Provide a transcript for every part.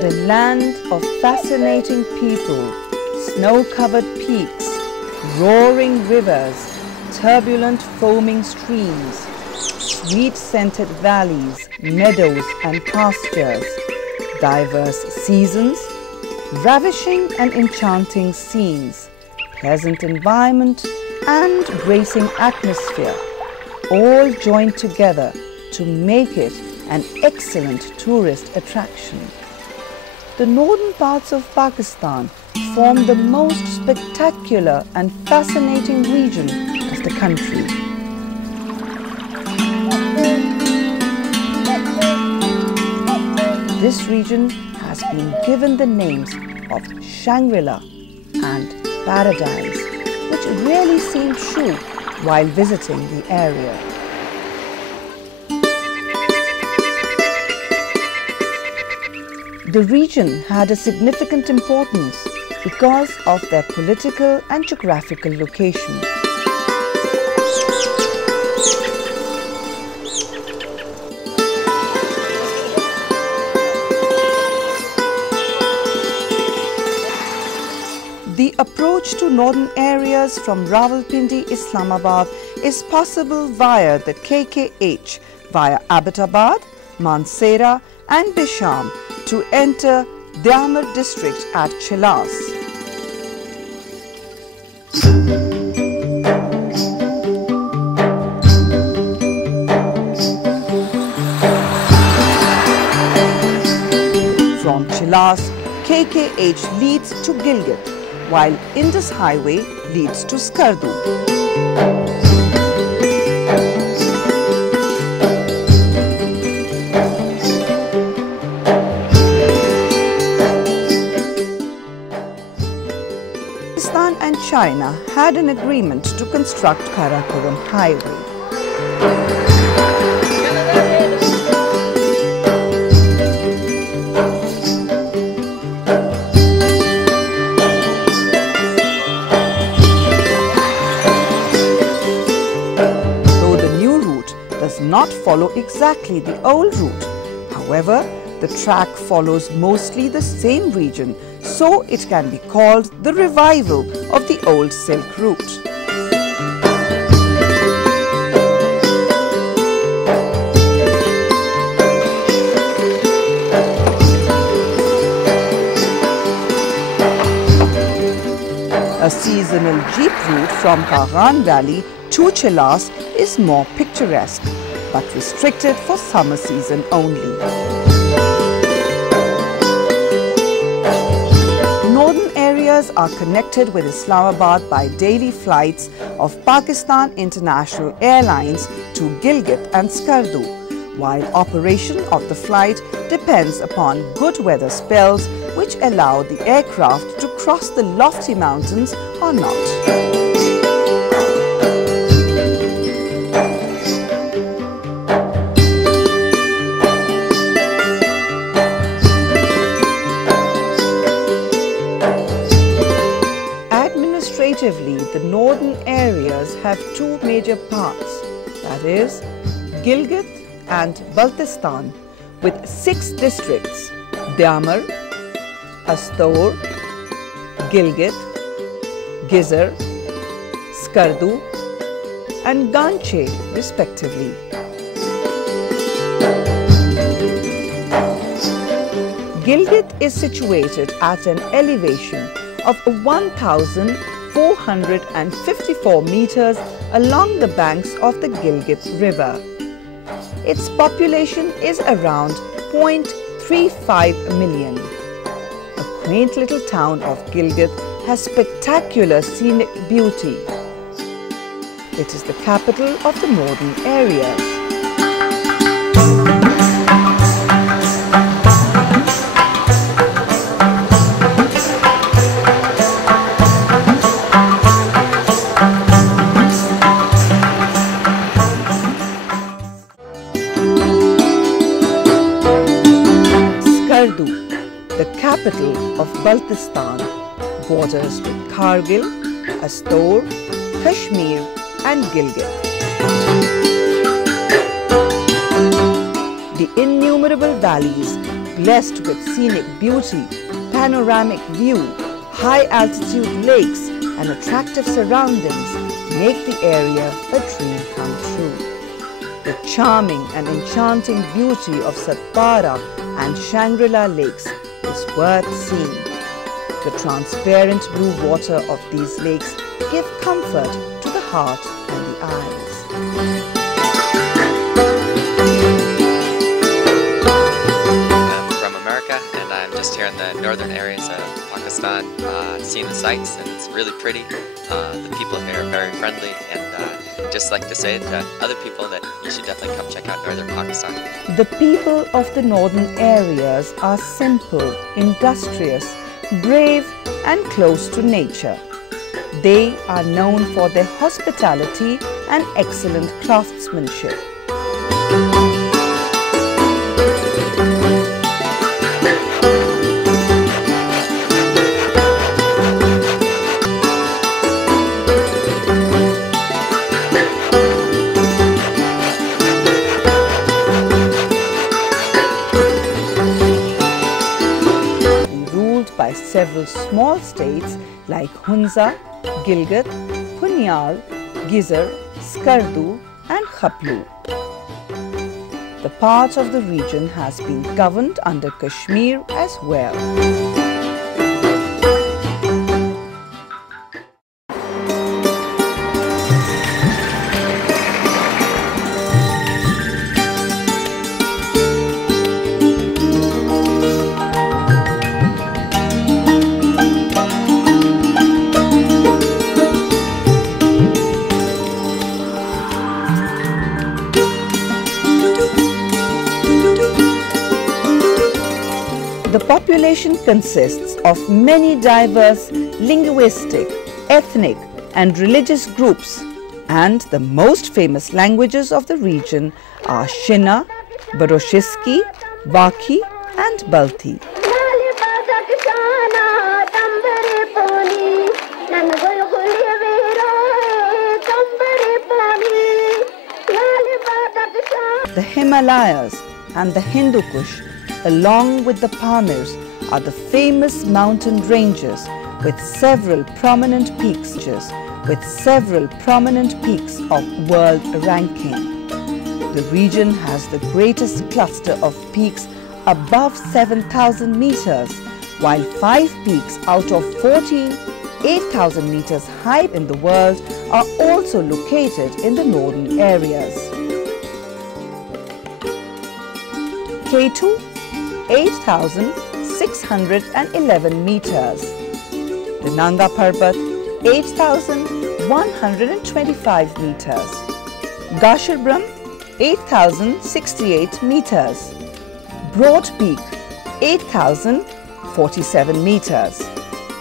The land of fascinating people, snow-covered peaks, roaring rivers, turbulent foaming streams, sweet-scented valleys, meadows and pastures, diverse seasons, ravishing and enchanting scenes, pleasant environment and bracing atmosphere, all joined together to make it an excellent tourist attraction. The northern parts of Pakistan form the most spectacular and fascinating region of the country. This region has been given the names of Shangri-La and Paradise, which really seem true while visiting the area. The region had a significant importance because of their political and geographical location. The approach to northern areas from Rawalpindi, Islamabad is possible via the KKH, via Abbottabad, Mansehra and Bisham to enter Dyamar district at Chilas. From Chilas, KKH leads to Gilgit, while Indus Highway leads to Skardu. Pakistan and China had an agreement to construct Karakoram Highway. Though the new route does not follow exactly the old route, however, the track follows mostly the same region, so it can be called the revival of the old Silk Route. A seasonal jeep route from Kaghan Valley to Chilas is more picturesque, but restricted for summer season only. Northern areas are connected with Islamabad by daily flights of Pakistan International Airlines to Gilgit and Skardu, while operation of the flight depends upon good weather spells which allow the aircraft to cross the lofty mountains or not. Administratively, the northern areas have two major parts, that is, Gilgit and Baltistan, with 6 districts: Dyamar, Astor, Gilgit, Gizar, Skardu and Ganche respectively. Gilgit is situated at an elevation of 1,454 meters along the banks of the Gilgit River. Its population is around 0.35 million. The quaint little town of Gilgit has spectacular scenic beauty. It is the capital of the northern areas. The capital of Baltistan, borders with Kargil, Astor, Kashmir and Gilgit. The innumerable valleys, blessed with scenic beauty, panoramic view, high-altitude lakes and attractive surroundings make the area a dream come true. The charming and enchanting beauty of Satpara and Shangri-La lakes is worth seeing. The transparent blue water of these lakes give comfort to the heart and the eyes. I'm from America, and I'm just here in the northern areas of Pakistan, seeing the sights, and it's really pretty. The people here are very friendly, and just like to say to other people that you should definitely come check out northern Pakistan. The people of the northern areas are simple, industrious, brave and close to nature. They are known for their hospitality and excellent craftsmanship. By several small states like Hunza, Gilgit, Punyal, Gizar, Skardu and Khaplu. The part of the region has been governed under Kashmir as well. The population consists of many diverse linguistic, ethnic and religious groups, and the most famous languages of the region are Shina, Baroshiski, Wakhi and Balti. The Himalayas and the Hindu Kush, along with the Pamirs, are the famous mountain ranges with several prominent peaks of world ranking. The region has the greatest cluster of peaks above 7,000 meters, while 5 peaks out of 14 8,000 meters high in the world are also located in the northern areas. K2 8,611 meters. The Nanga Parbat 8,125 meters. Gasharbram 8,068 meters. Broad Peak 8,047 meters.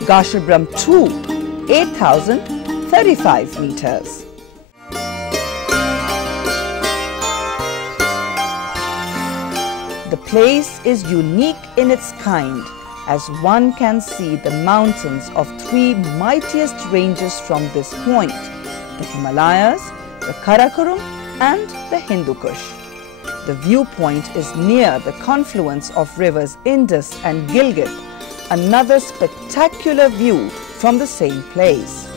Gasharbram 2 8,035 meters. The place is unique in its kind, as one can see the mountains of 3 mightiest ranges from this point, the Himalayas, the Karakoram and the Hindu Kush. The viewpoint is near the confluence of rivers Indus and Gilgit, another spectacular view from the same place.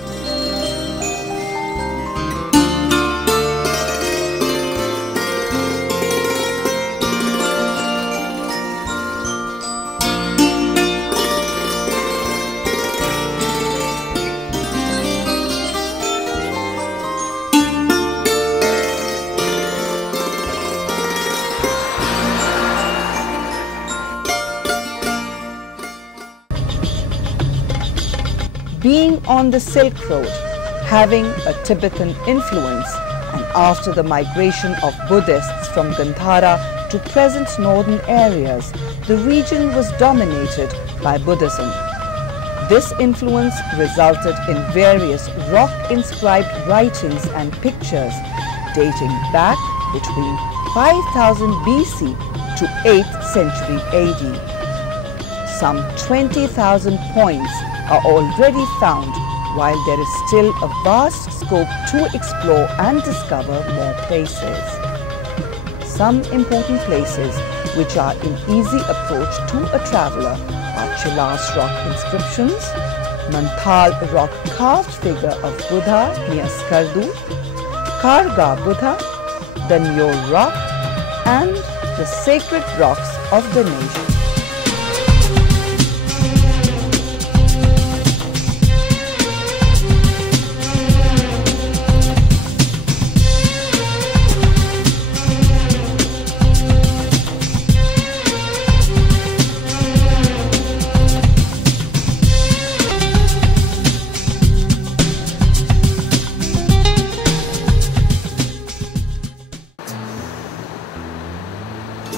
Being on the Silk Road, having a Tibetan influence, and after the migration of Buddhists from Gandhara to present northern areas, the region was dominated by Buddhism. This influence resulted in various rock-inscribed writings and pictures dating back between 5000 BC to 8th century AD. Some 20,000 points are already found, while there is still a vast scope to explore and discover more places. some important places which are in easy approach to a traveller are Chilas rock inscriptions, Manthal rock carved figure of Buddha near Skardu, Karga Buddha, the Nyor rock and the sacred rocks of Ganesh.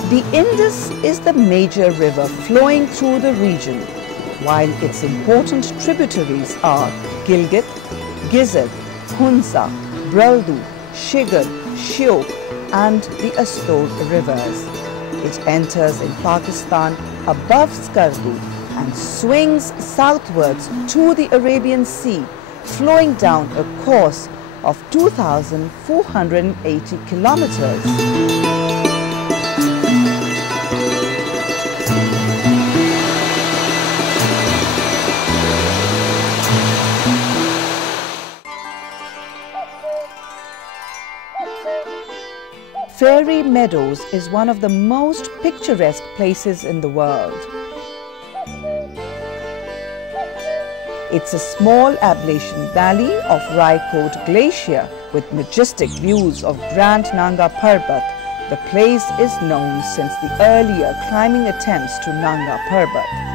The Indus is the major river flowing through the region, while its important tributaries are Gilgit, Gizad, Hunza, Braldu, Shigar, Shyok and the Astor rivers. It enters in Pakistan above Skardu and swings southwards to the Arabian Sea, flowing down a course of 2,480 kilometers. Fairy Meadows is one of the most picturesque places in the world. It's a small ablation valley of Raikot Glacier with majestic views of Grand Nanga Parbat. The place is known since the earlier climbing attempts to Nanga Parbat.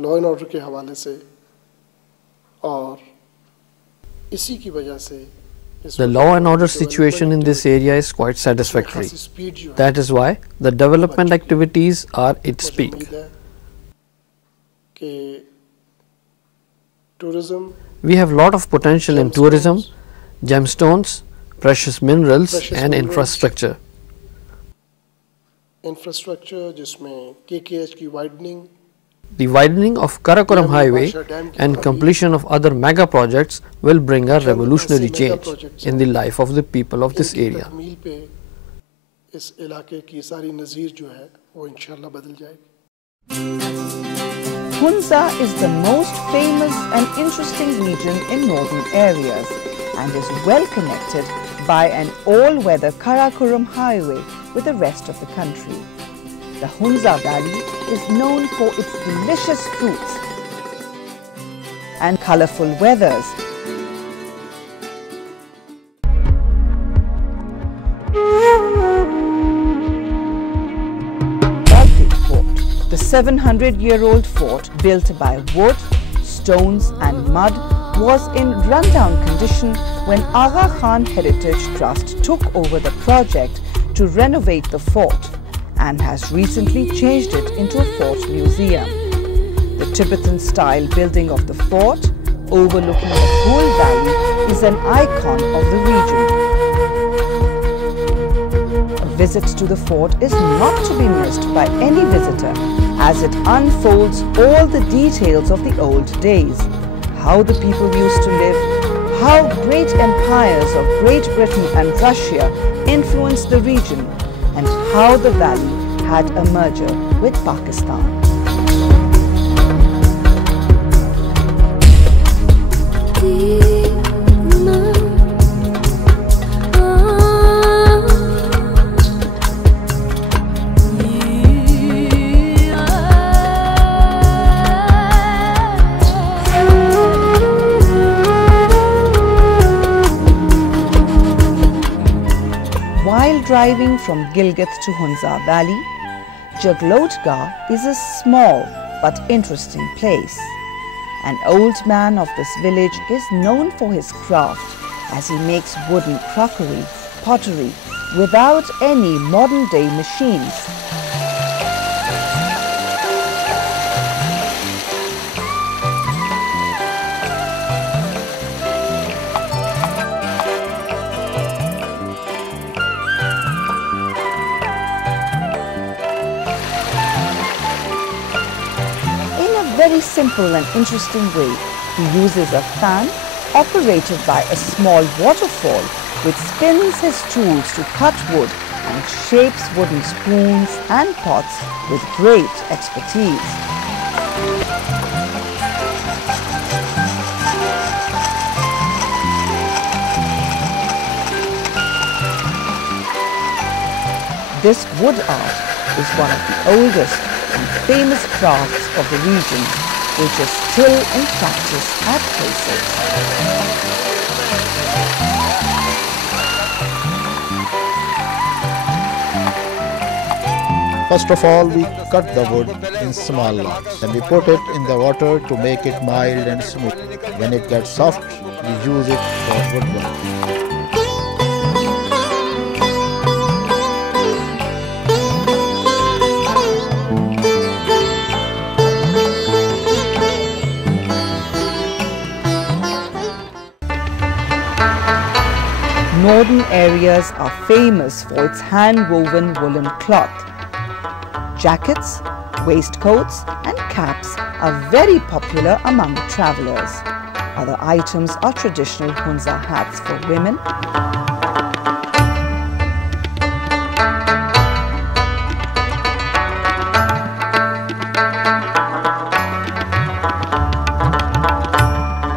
Law and order के हवाले से और इसी की वजह से The law and order situation in this area is quite satisfactory. That is why the development activities are at its peak. We have lot of potential in tourism, gemstones, precious minerals and infrastructure. जिसमें KKH की widening, The widening of Karakoram Highway and completion of other mega projects will bring a revolutionary change in the life of the people of this area. इस इलाके की सारी नज़ीर जो है वो इंशाल्लाह बदल जाएगी. Hunza is the most famous and interesting region in northern areas and is well connected by an all-weather Karakoram highway with the rest of the country. The Hunza Valley is known for its delicious fruits and colorful weathers. Baltit Fort, the 700-year-old fort built by wood, stones and mud, was in rundown condition when Aga Khan Heritage Trust took over the project to renovate the fort and has recently changed it into a fort museum. The Tibetan-style building of the fort, overlooking the whole valley, is an icon of the region. A visit to the fort is not to be missed by any visitor, as it unfolds all the details of the old days, how the people used to live, how great empires of Great Britain and Russia influenced the region, and how the valley had a merger with Pakistan. While driving from Gilgit to Hunza Valley, Jaglotgarh is a small but interesting place. An old man of this village is known for his craft as he makes wooden crockery, pottery without any modern-day machines. very simple and interesting way. He uses a fan operated by a small waterfall which spins his tools to cut wood and shapes wooden spoons and pots with great expertise. This wood art is one of the oldest and famous crafts of the region, which is still in practice at places. First of all, we cut the wood in small logs. Then we put it in the water to make it mild and smooth. When it gets soft, we use it for woodwork. Northern areas are famous for its hand-woven woolen cloth. Jackets, waistcoats and caps are very popular among travelers. Other items are traditional Hunza hats for women,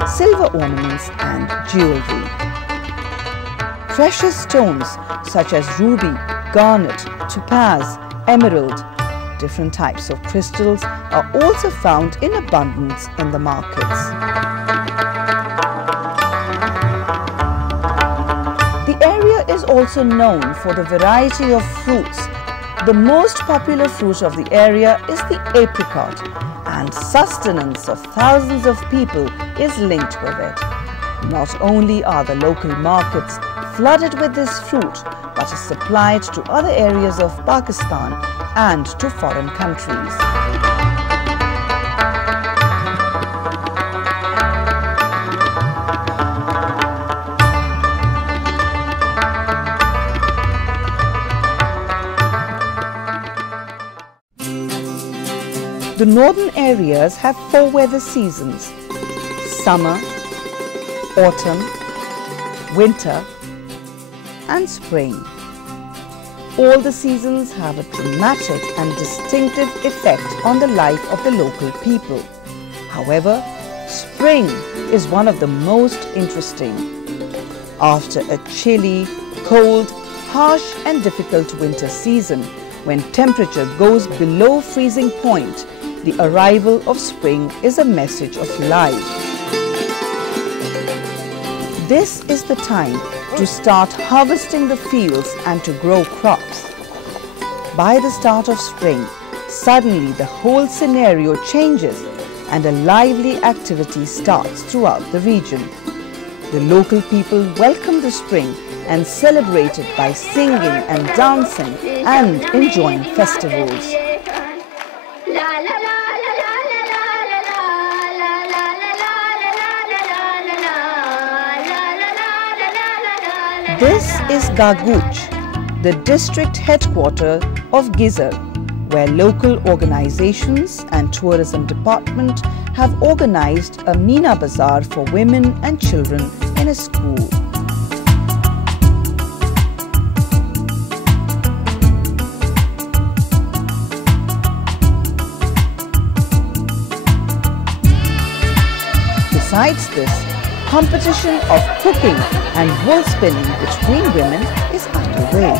silver ornaments and jewelry. Precious stones such as ruby, garnet, topaz, emerald, different types of crystals are also found in abundance in the markets. The area is also known for the variety of fruits. The most popular fruit of the area is the apricot, and sustenance of thousands of people is linked with it. Not only are the local markets flooded with this fruit, but is supplied to other areas of Pakistan and to foreign countries. The northern areas have 4 weather seasons: summer, autumn, winter and spring. All the seasons have a dramatic and distinctive effect on the life of the local people. However, spring is one of the most interesting. After a chilly, cold, harsh and difficult winter season, when temperature goes below freezing point, the arrival of spring is a message of life. This is the time to start harvesting the fields and to grow crops. By the start of spring, suddenly the whole scenario changes and a lively activity starts throughout the region. The local people welcome the spring and celebrate it by singing and dancing and enjoying festivals. This is Gaguch, the district headquarters of Gizar, where local organizations and tourism department have organized a Meena Bazaar for women and children in a school. Besides this, competition of cooking and wool spinning between women is underway.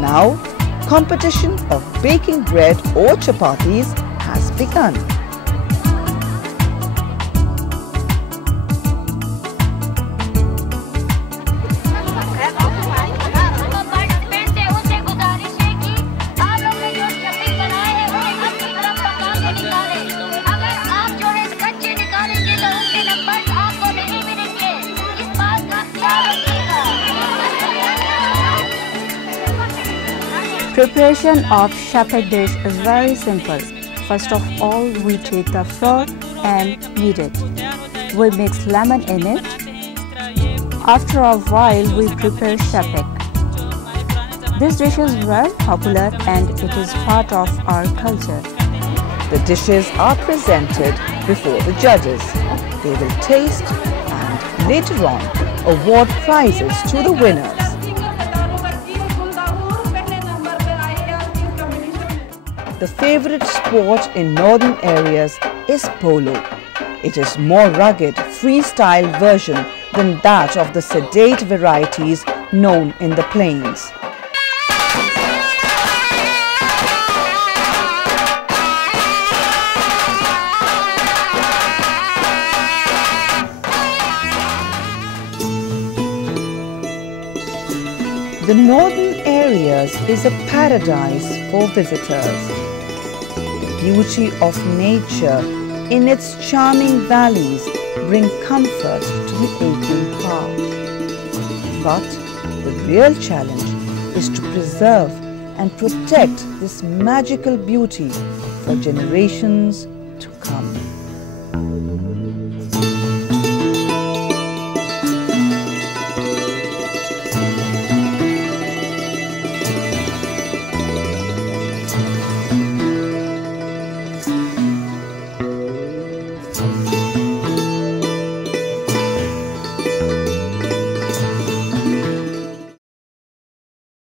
Now, competition of baking bread or chapatis has begun. preparation of shapek dish is very simple. First of all, we take the flour and knead it. We mix lemon in it. After a while, we prepare shapek. This dish is very popular and it is part of our culture. The dishes are presented before the judges. They will taste and later on award prizes to the winners. The favorite sport in northern areas is polo. It is more rugged, freestyle version than that of the sedate varieties known in the plains. The northern areas is a paradise for visitors. The beauty of nature in its charming valleys bring comfort to the aching heart. But the real challenge is to preserve and protect this magical beauty for generations to come.